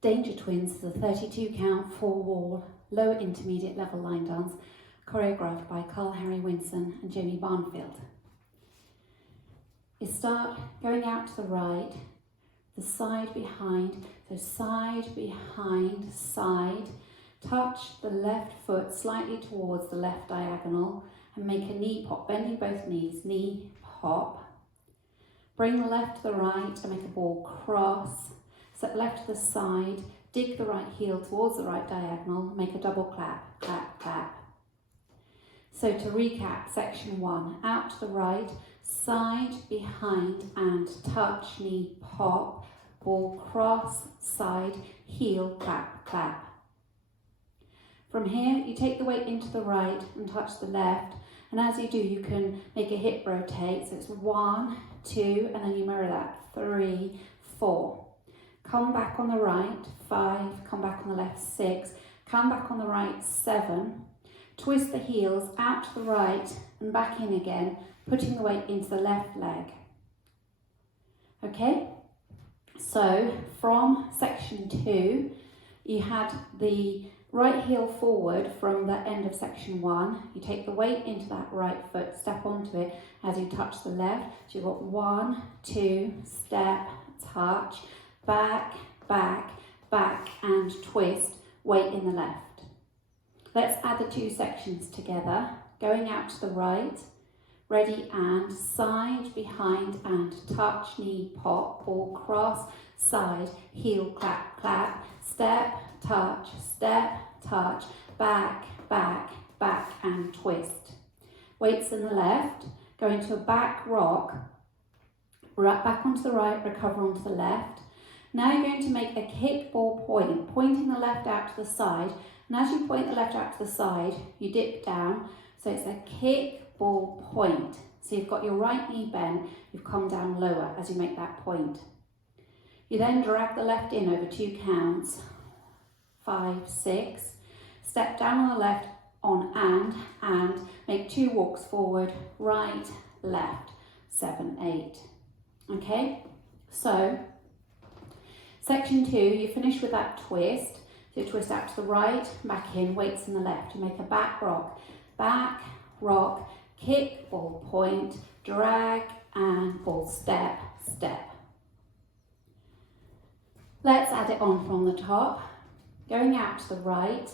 Danger Twins is a 32 count, 4 wall, low intermediate level line dance choreographed by Karl-Harry, Winson and Jimmy Barnfield. You start going out to the right, the side behind, so side behind, side, touch the left foot slightly towards the left diagonal and make a knee pop, bending both knees, knee pop. Bring the left to the right and make a ball cross. Step left to the side, dig the right heel towards the right diagonal, make a double clap, clap, clap. So to recap, section 1, out to the right, side, behind and touch, knee pop, ball cross, side, heel, clap, clap. From here, you take the weight into the right and touch the left, and as you do, you can make a hip rotate, so it's 1, 2, and then you mirror that, 3, 4. Come back on the right, 5, come back on the left, 6, come back on the right, 7, twist the heels out to the right and back in again, putting the weight into the left leg. Okay, so from section 2, you had the right heel forward from the end of section 1. You take the weight into that right foot, step onto it as you touch the left. So you've got 1, 2, step, touch, back, back, back and twist, weight in the left. Let's add the 2 sections together, going out to the right, ready and side, behind and touch, knee pop, ball cross, side, heel, clap, clap, step, touch, back, back, back and twist. Weights in the left, go into a back rock, right back onto the right, recover onto the left. Now you're going to make a kick ball point, pointing the left out to the side. And as you point the left out to the side, you dip down. So it's a kick ball point. So you've got your right knee bent, you've come down lower as you make that point. You then drag the left in over 2 counts, 5, 6. Step down on the left on and make 2 walks forward, right, left, 7, 8. Okay, so section 2, you finish with that twist. So you twist out to the right, back in, weights in the left. You make a back rock, kick, ball point, drag and ball step, step. Let's add it on from the top. Going out to the right,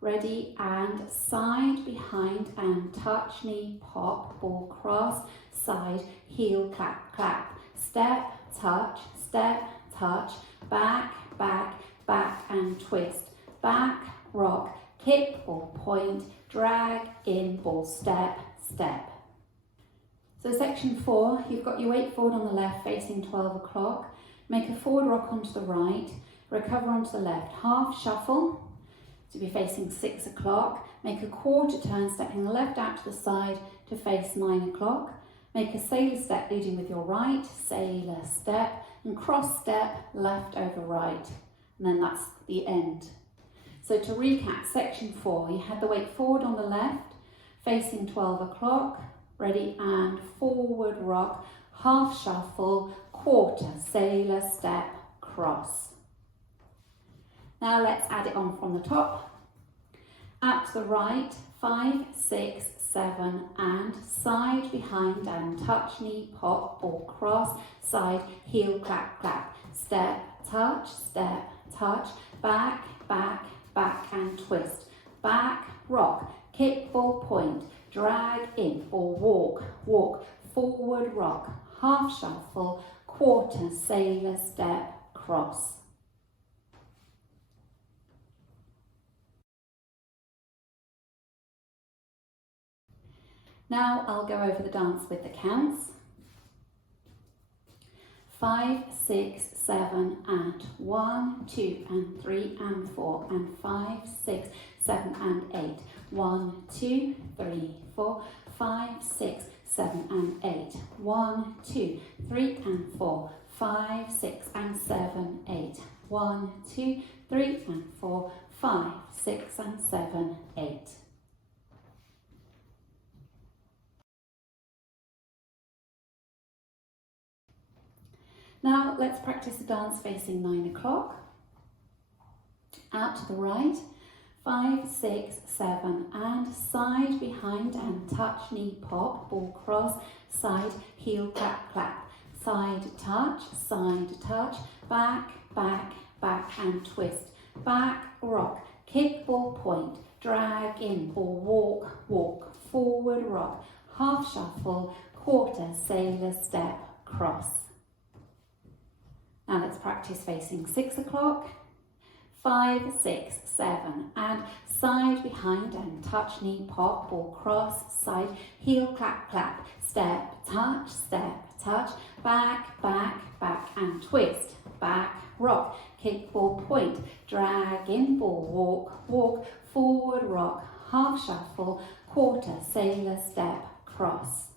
ready and side, behind and touch, knee pop, ball cross, side, heel, clap, clap, step, touch, back, back, back and twist, back, rock, kick, ball point, drag, in, ball step, step. So section 4, you've got your weight forward on the left facing 12 o'clock, make a forward rock onto the right, recover onto the left, half shuffle, to be facing 6 o'clock, make a quarter turn, stepping the left out to the side to face 9 o'clock, make a sailor step leading with your right, sailor step, and cross step, left over right, and then that's the end. So to recap, section 4, you had the weight forward on the left, facing 12 o'clock, ready and forward rock, half shuffle, quarter, sailor step, cross. Now let's add it on from the top. Out to the right, 5, 6, 7 and side, behind and touch, knee pop, ball cross, side, heel, clap, clap, step, touch, back, back, back and twist, back, rock, kick, ball point, drag in or walk, forward rock, half shuffle, quarter, sailor step, cross. Now I'll go over the dance with the counts. 5, 6, 7 and 1, 2 and 3 and 4 and 5, 6, 7 and 8. 1, 2, 3, 4, 5, 6, 7 and 8. 1, 2, 3 and 4, 5, 6 and 7, 8. 1, 2, 3 and 4, 5, 6 and 7, 8. Now let's practice the dance facing 9 o'clock. out to the right, 5, 6, 7, and side, behind, and touch, knee pop, ball cross, side, heel, clap, clap, side, touch, back, back, back, and twist, back, rock, kick, ball, point, drag in, ball, walk, walk, forward, rock, half shuffle, quarter, sailor, step, cross. Now let's practice facing 6 o'clock, 5, 6, 7, and side, behind, and touch, knee pop, ball cross, side, heel, clap, clap, step, touch, back, back, back, and twist, back, rock, kick, ball, point, drag in, ball, walk, walk, forward, rock, half shuffle, quarter, sailor, step, cross.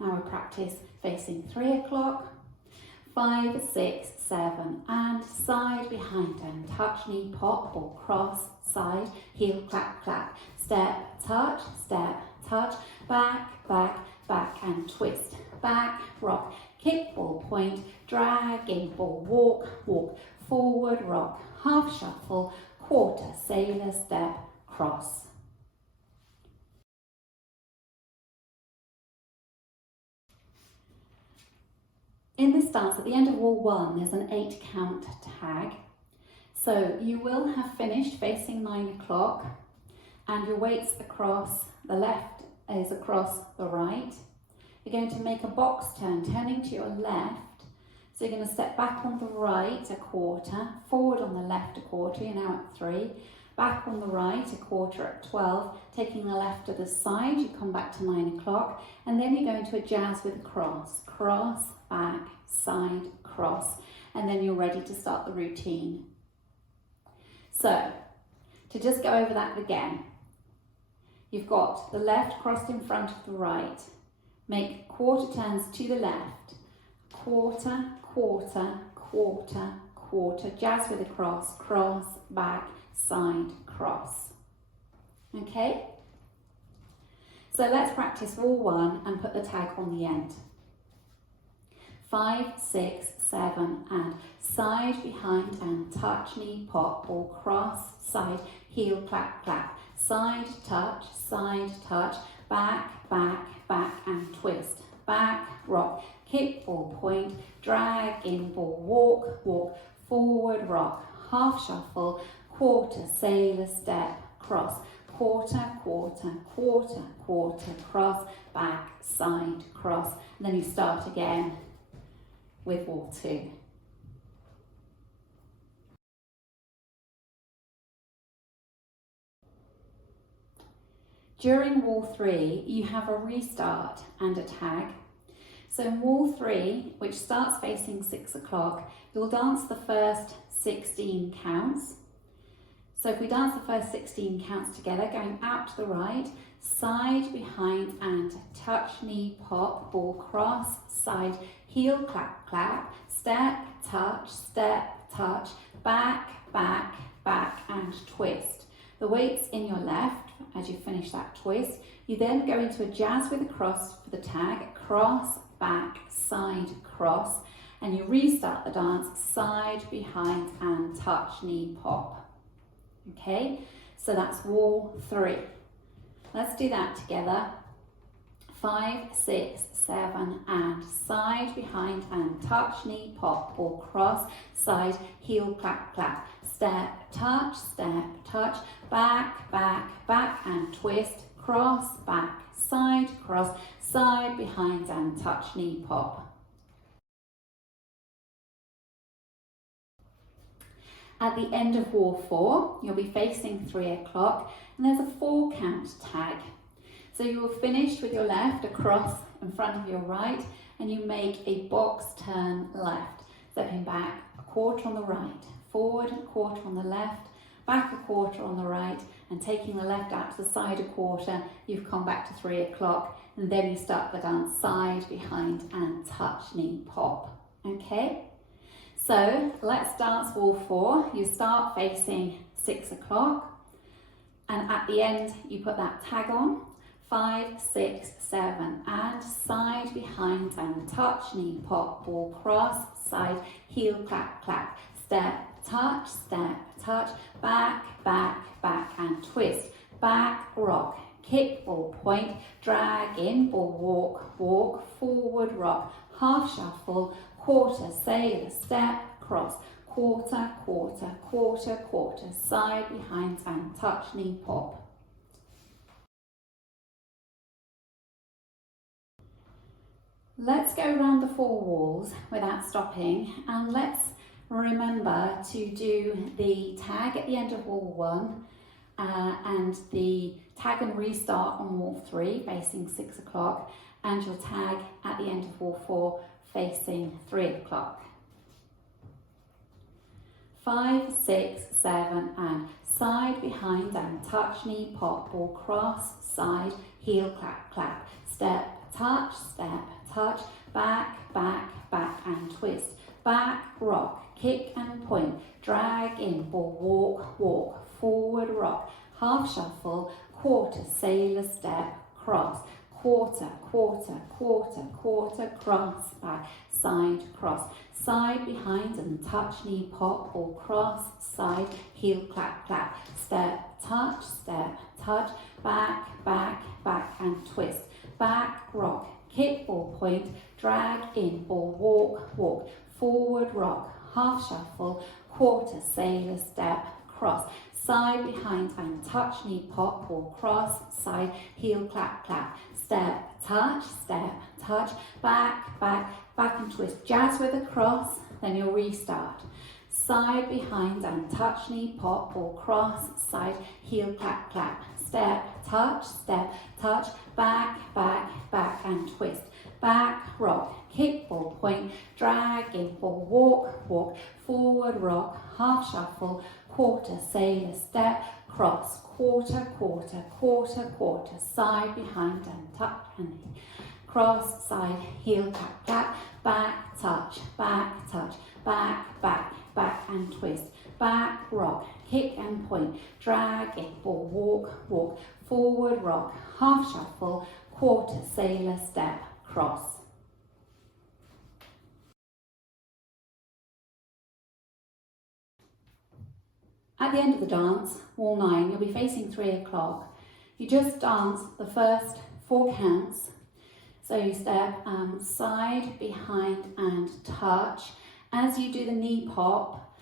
Now we practice facing 3 o'clock, 5, 6, 7, and side, behind, and touch, knee pop, ball cross, side, heel, clap, clap, step, touch, back, back, back, and twist, back, rock, kick, ball, point, drag in, ball, walk, walk, forward, rock, half shuffle, quarter, sailor, step, cross. In this dance, at the end of wall 1, there's an 8 count tag. So you will have finished facing 9 o'clock and your weight's across, the left is across the right. You're going to make a box turn, turning to your left. So you're going to step back on the right a quarter, forward on the left a quarter, you're now at 3. Back on the right a quarter at 12, taking the left to the side, you come back to 9 o'clock, and then you're going to a jazz with a cross. Cross, back, side, cross, and then you're ready to start the routine. So, to just go over that again, you've got the left crossed in front of the right. Make quarter turns to the left. Quarter, quarter, quarter, quarter, jazz with a cross, cross, back, side, cross. Okay? So let's practice wall 1 and put the tag on the end. 5, 6, 7, and side, behind, and touch, knee pop, ball cross, side, heel, clap, clap, side, touch, back, back, back, and twist, back, rock, kick, ball, point, drag in, ball, walk, walk, forward, rock, half shuffle, quarter, sailor, step, cross, quarter, quarter, quarter, quarter, cross, back, side, cross, and then you start again with wall 2. During wall 3, you have a restart and a tag. So in wall 3, which starts facing 6 o'clock, you'll dance the first 16 counts. So if we dance the first 16 counts together, going out to the right, side, behind, and touch, knee pop, ball cross, side, heel, clap, clap, step, touch, back, back, back, and twist. The weight's in your left as you finish that twist. You then go into a jazz with a cross for the tag, cross, back, side, cross, and you restart the dance, side, behind, and touch, knee pop. Okay, so that's wall 3. Let's do that together. 5, 6, 7, and side, behind, and touch, knee pop, ball cross, side, heel, clap, clap, step, touch, back, back, back, and twist, cross, back, side, cross, side, behind, and touch, knee pop. At the end of wall 4, you'll be facing 3 o'clock, and there's a 4 count tag. So you will finish with your left across in front of your right, and you make a box turn left, stepping back a quarter on the right, forward a quarter on the left, back a quarter on the right, and taking the left out to the side a quarter, you've come back to 3 o'clock, and then you start the dance side, behind, and touch, knee pop. Okay? So let's dance wall 4. You start facing 6 o'clock, and at the end you put that tag on, 5, 6, 7, and side, behind, and touch, knee pop, ball cross, side, heel, clap, clap, step, touch, step, touch, back, back, back and twist, back, rock, kick, ball, point, drag in, ball, walk, walk, forward, rock, half shuffle, quarter, sailor, step, cross, quarter, quarter, quarter, quarter, side, behind and touch, knee, pop. Let's go around the 4 walls without stopping, and let's remember to do the tag at the end of wall 1 and the tag and restart on wall 3 facing 6 o'clock, and your tag at the end of wall 4 facing 3 o'clock. 5, 6, 7 and side, behind and touch, knee, pop, ball, cross, side, heel, clap, clap, step, touch, step, touch, back, back, back and twist, back, rock, kick and point, drag in, ball, walk, walk, forward, rock, half shuffle, quarter, sailor, step, cross, quarter, quarter, quarter, quarter, cross, back, side, cross, side, behind and touch, knee, pop, ball, cross, side, heel, clap, clap, step, touch, back, back, back and twist, back, rock, kick, ball, point, drag in, ball, walk, walk, forward, rock, half shuffle, quarter, sailor, step, cross, side, behind and touch, knee, pop, ball, cross, side, heel, clap, clap, step, touch, back, back, back and twist, jazz with a cross, then you'll restart. Side, behind and touch, knee, pop, ball, cross, side, heel, clap, clap, step, touch, back, back, back and twist, back, rock, kick, ball, point, drag in, ball, walk, walk, forward, rock, half shuffle, quarter, sailor, step, cross, quarter, quarter, quarter, quarter, side, behind and touch, and cross, side, heel, clap, clap, back, touch, back, back, back and twist, back, rock, kick and point, drag in, ball, walk, walk, forward, rock, half shuffle, quarter, sailor, step, cross. At the end of the dance, wall 9, you'll be facing 3 o'clock. You just dance the first 4 counts. So you step side, behind and touch. As you do the knee pop,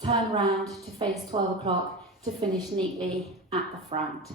turn round to face 12 o'clock to finish neatly at the front.